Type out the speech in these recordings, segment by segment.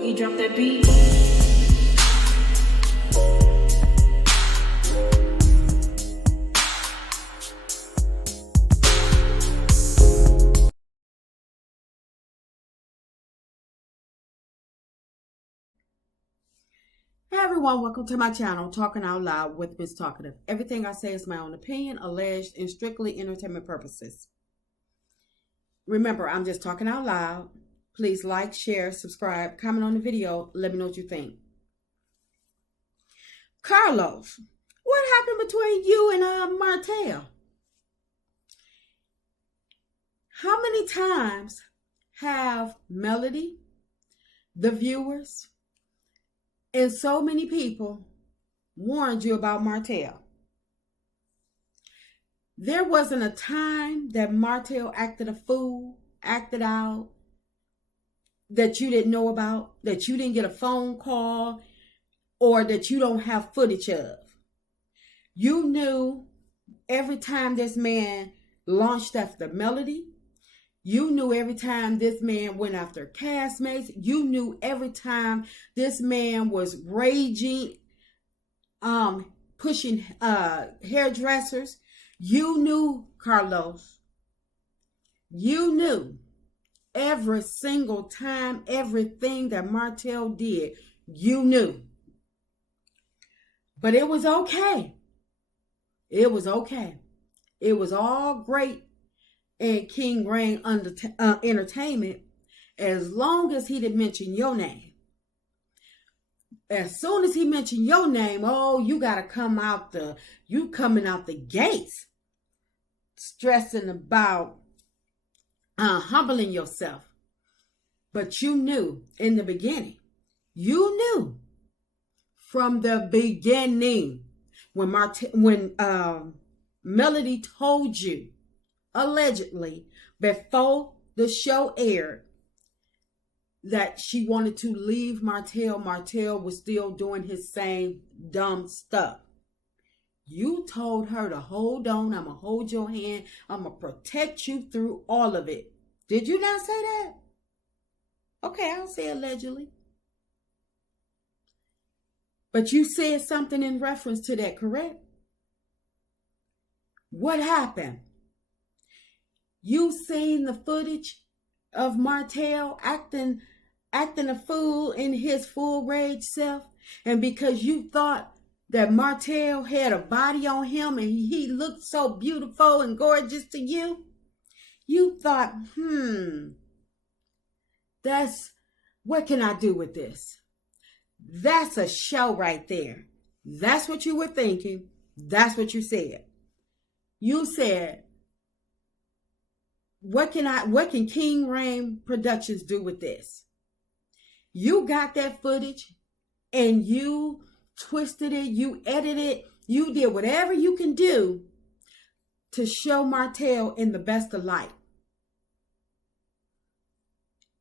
Boogie, drop that beat. Hey everyone, welcome to my channel, Talking Out Loud with Miss Talkative. Everything I say is my own opinion, alleged, and strictly entertainment purposes. Remember, I'm just talking out loud. Please like, share, subscribe, comment on the video. Let me know what you think. Carlos, what happened between you and Martell? How many times have Melody, the viewers, and so many people warned you about Martell? There wasn't a time that Martell acted a fool, acted out, that you didn't know about, that you didn't get a phone call, or that you don't have footage of. You knew every time this man launched after Melody. You knew every time this man went after castmates. You knew every time this man was raging, pushing hairdressers. You knew, Carlos. You knew every single time, everything that Martell did. You knew. But it was okay. It was okay. It was all great and King Reign Entertainment, as long as he didn't mention your name. As soon as he mentioned your name, oh, you gotta coming out the gates, stressing about humbling yourself. But you knew in the beginning. You knew from the beginning when Melody told you, allegedly, before the show aired, that she wanted to leave Martell. Martell was still doing his same dumb stuff. You told her to hold on. I'm going to hold your hand. I'm going to protect you through all of it. Did you not say that? Okay, I'll say allegedly. But you said something in reference to that, correct? What happened? You seen the footage of Martell acting a fool in his full rage self, and because you thought that Martell had a body on him and he looked so beautiful and gorgeous to you, you thought, what can I do with this? That's a show right there. That's what you were thinking. That's what you said. You said, what can King Reign Productions do with this? You got that footage and you twisted it, you edited it, you did whatever you can do to show Martell in the best of light.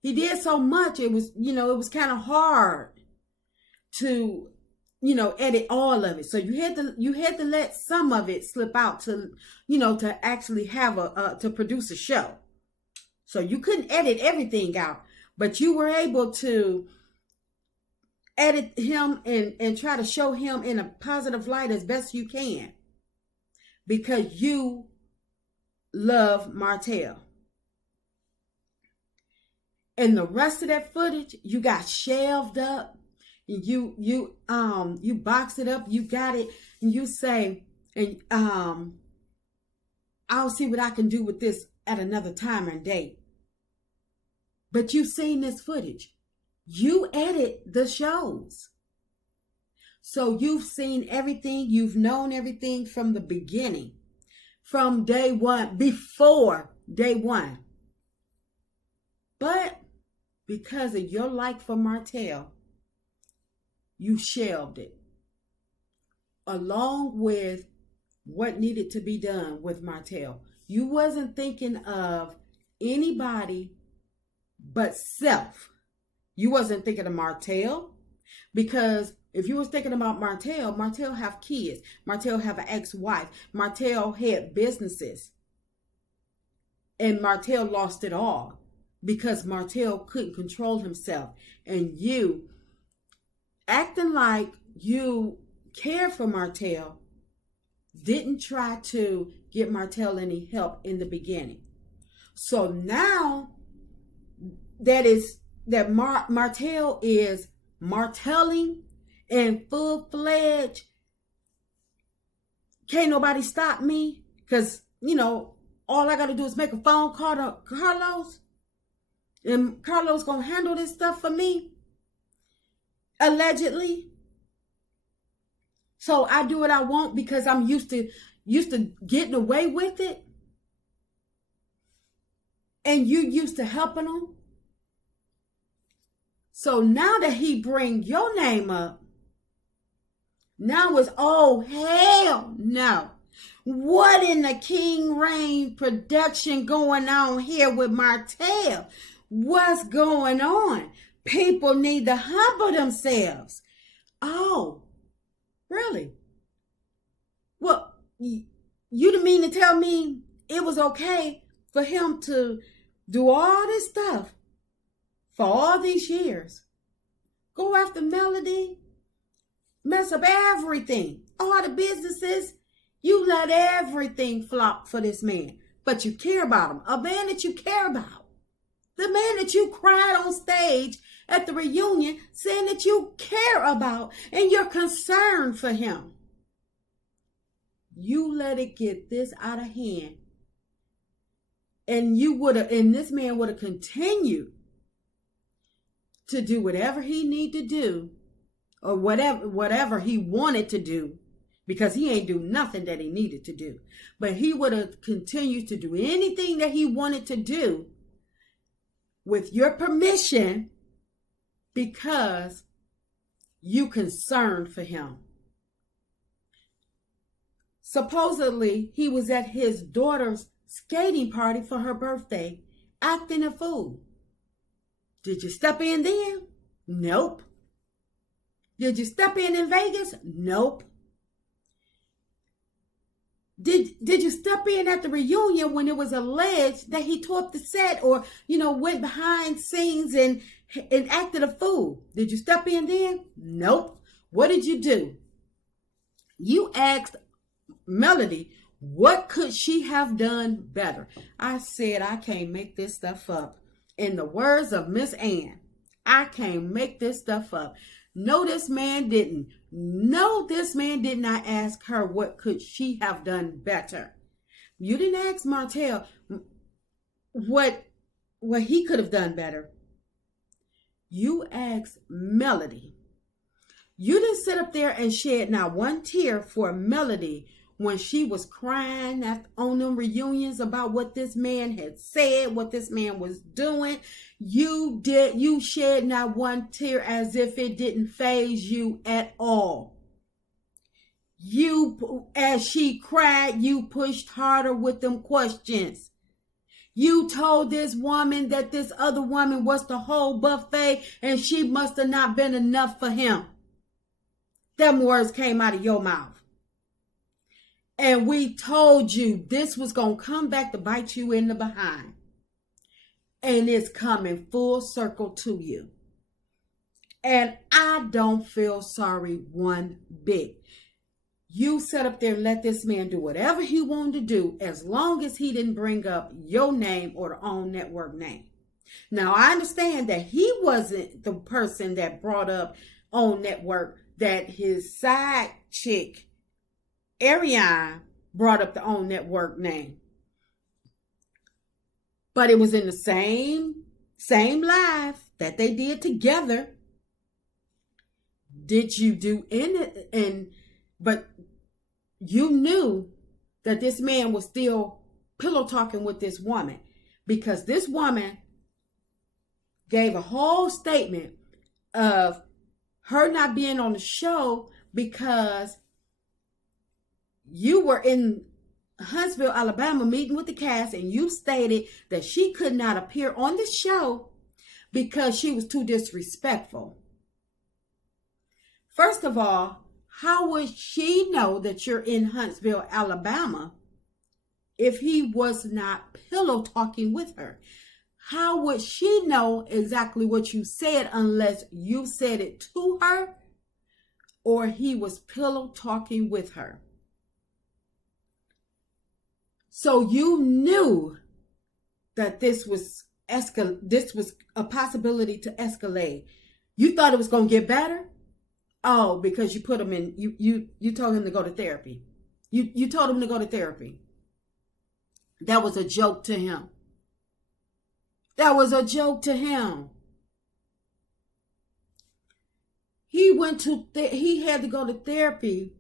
He did so much, it was kind of hard to, edit all of it. So you had to let some of it slip out to actually have to produce a show. So you couldn't edit everything out, but you were able to edit him and try to show him in a positive light as best you can, because you love Martell. And the rest of that footage, you got shelved up. You box it up, you got it, and you say, and I'll see what I can do with this at another time and date. But you've seen this footage. You edit the shows. So you've seen everything, you've known everything from the beginning, from day one, before day one. But because of your like for Martell, you shelved it, along with what needed to be done with Martell. You wasn't thinking of anybody but self. You wasn't thinking of Martell, because if you was thinking about Martell have kids. Martell have an ex-wife. Martell had businesses. And Martell lost it all. because Martell couldn't control himself. And you, acting like you cared for Martell, didn't try to get Martell any help in the beginning. So now Martell is martelling and full-fledged. Can't nobody stop me, because, all I got to do is make a phone call to Carlos, and Carlos going to handle this stuff for me, allegedly. So I do what I want because I'm used to getting away with it. And you used to helping him. So now that he bring your name up, now it's, oh, hell no. What in the King Rain production going on here with Martell? What's going on? People need to humble themselves. Oh, really? Well, you didn't mean to tell me it was okay for him to do all this stuff for all these years? Go after Melody, mess up everything, all the businesses. You let everything flop for this man, but you care about him. A man that you care about. The man that you cried on stage at the reunion saying that you care about and you're concerned for him. You let it get this out of hand. And this man would have continued to do whatever he needed to do, or whatever he wanted to do, because he ain't do nothing that he needed to do. But he would have continued to do anything that he wanted to do with your permission, because you concerned for him. Supposedly, he was at his daughter's skating party for her birthday, acting a fool. Did you step in then? Nope. Did you step in Vegas? Nope. Did you step in at the reunion when it was alleged that he tore up the set, or, went behind scenes and acted a fool? Did you step in then? Nope. What did you do? You asked Melody, what could she have done better? I said, I can't make this stuff up. In the words of Miss Ann, I can't make this stuff up. No, this man didn't. No, this man did not ask her what could she have done better. You didn't ask Martell what he could have done better. You asked Melody. You didn't sit up there and shed not one tear for Melody when she was crying on them reunions about what this man had said, what this man was doing. You shed not one tear, as if it didn't faze you at all. As she cried, you pushed harder with them questions. You told this woman that this other woman was the whole buffet and she must have not been enough for him. Them words came out of your mouth. And we told you this was going to come back to bite you in the behind. And it's coming full circle to you. And I don't feel sorry one bit. You sat up there and let this man do whatever he wanted to do, as long as he didn't bring up your name or the OWN Network name. Now, I understand that he wasn't the person that brought up OWN Network, that his side chick, Ariane, brought up the OWN Network name. But it was in the same live that they did together. Did you do it? But you knew that this man was still pillow talking with this woman, because this woman gave a whole statement of her not being on the show because you were in Huntsville, Alabama, meeting with the cast, and you stated that she could not appear on the show because she was too disrespectful. First of all, how would she know that you're in Huntsville, Alabama, if he was not pillow talking with her? How would she know exactly what you said unless you said it to her or he was pillow talking with her? So you knew that this was a possibility to escalate. You thought it was going to get better? Oh, because you put him in, you told him to go to therapy. You told him to go to therapy. That was a joke to him. That was a joke to him. He had to go to therapy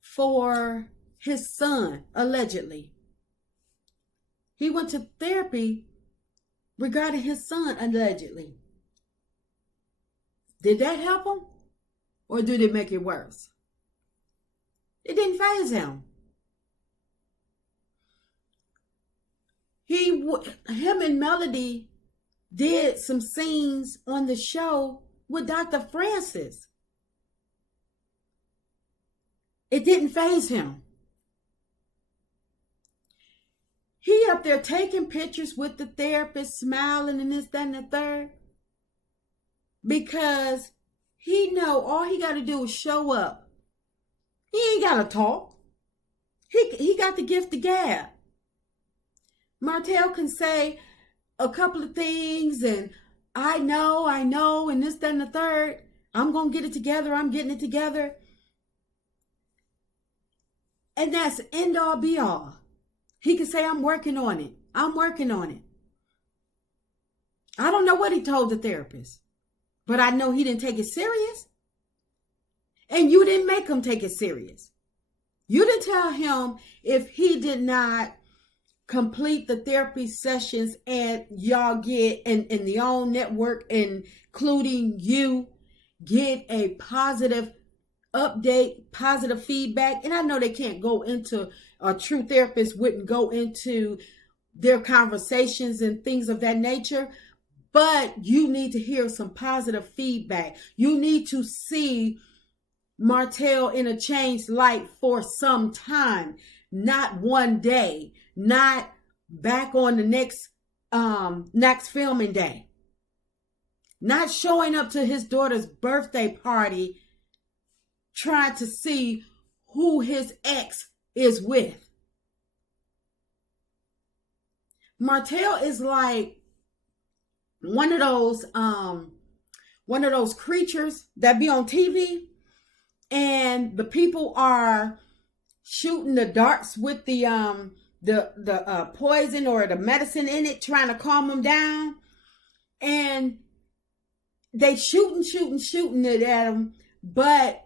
for his son, allegedly. He went to therapy regarding his son, allegedly. Did that help him? Or did it make it worse? It didn't faze him. Him and Melody did some scenes on the show with Dr. Francis. It didn't faze him. He up there taking pictures with the therapist, smiling and this, that, and the third. Because he know all he got to do is show up. He ain't got to talk. He got the gift of gab. Martell can say a couple of things and I know, and this, that, and the third. I'm going to get it together. I'm getting it together. And that's end all be all. He can say, I'm working on it. I'm working on it. I don't know what he told the therapist, but I know he didn't take it serious. And you didn't make him take it serious. You didn't tell him if he did not complete the therapy sessions and y'all get in the own network, including you, get a positive update, positive feedback. And I know they can't go into, a true therapist wouldn't go into their conversations and things of that nature, but you need to hear some positive feedback. You need to see Martell in a changed light for some time, not one day, not back on the next filming day, not showing up to his daughter's birthday party trying to see who his ex is with. Martell is like one of those creatures that be on TV and the people are shooting the darts with the poison or the medicine in it, trying to calm them down, and they shooting it at them, but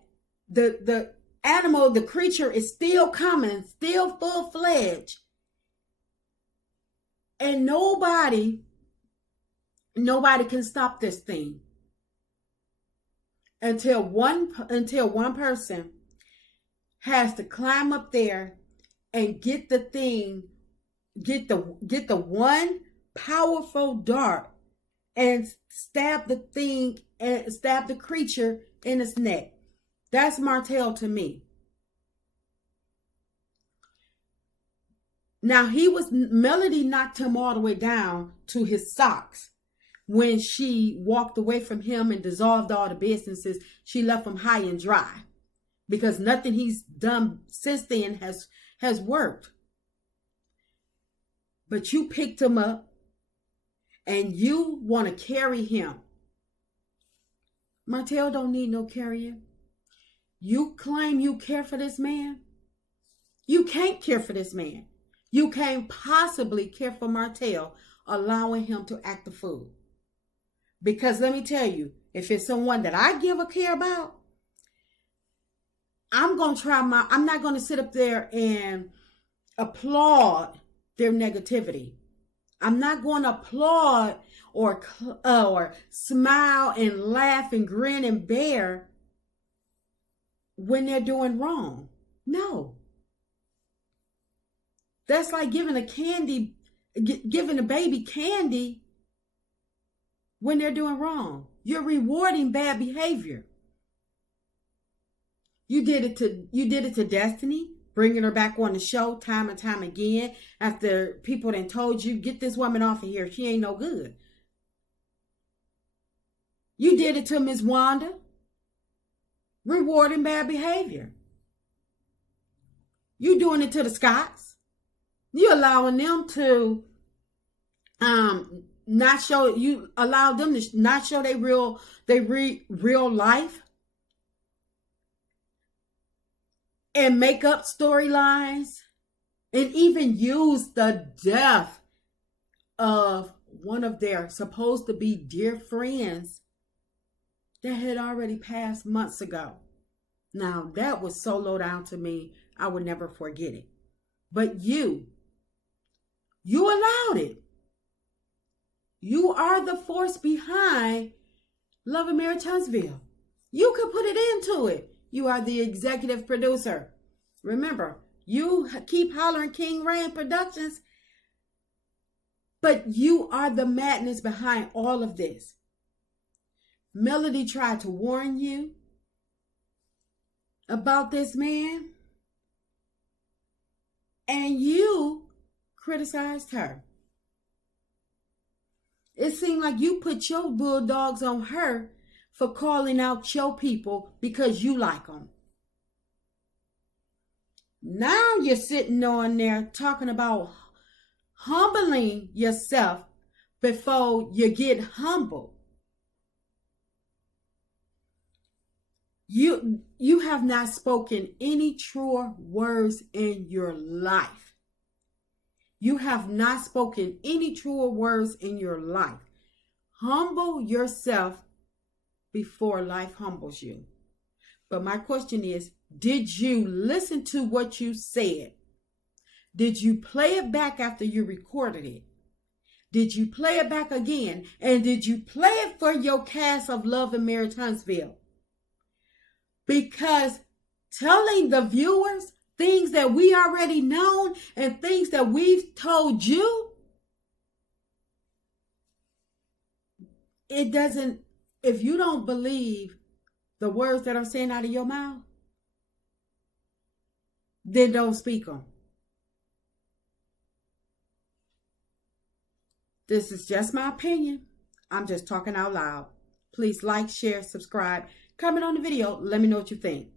the animal, the creature is still coming, still full-fledged, and nobody can stop this thing until one person has to climb up there and get the one powerful dart and stab the creature in its neck. That's Martell to me. Now Melody knocked him all the way down to his socks. When she walked away from him and dissolved all the businesses, she left him high and dry because nothing he's done since then has worked. But you picked him up and you want to carry him. Martell don't need no carrying. You claim you care for this man. You can't care for this man. You can't possibly care for Martell, allowing him to act a fool. Because let me tell you, if it's someone that I give a care about, I'm not going to sit up there and applaud their negativity. I'm not going to applaud or smile and laugh and grin and bear when they're doing wrong. No. That's like giving a baby candy when they're doing wrong. You're rewarding bad behavior. You did it to Destiny. bringing her back on the show time and time again after people then told you, get this woman off of here. She ain't no good. You did it to Miss Wanda, rewarding bad behavior. You doing it to the Scotts. You allowing them to not show, you allow them to not show their real life and make up storylines and even use the death of one of their supposed to be dear friends that had already passed months ago. Now, that was so low down to me, I would never forget it. But you allowed it. You are the force behind Love and Marriage Huntsville. You could put it into it. You are the executive producer. Remember, you keep hollering King Rand Productions, but you are the madness behind all of this. Melody tried to warn you about this man, and you criticized her. It seemed like you put your bulldogs on her for calling out your people because you like them. Now you're sitting on there talking about humbling yourself before you get humbled. You have not spoken any truer words in your life. You have not spoken any truer words in your life. Humble yourself before life humbles you. But my question is, did you listen to what you said? Did you play it back after you recorded it? Did you play it back again? And did you play it for your cast of Love and Marriage Huntsville? Because telling the viewers things that we already known and things that we've told you, it doesn't, if you don't believe the words that are saying out of your mouth, then don't speak them. This is just my opinion. I'm just talking out loud. Please like, share, subscribe, comment on the video. Let me know what you think.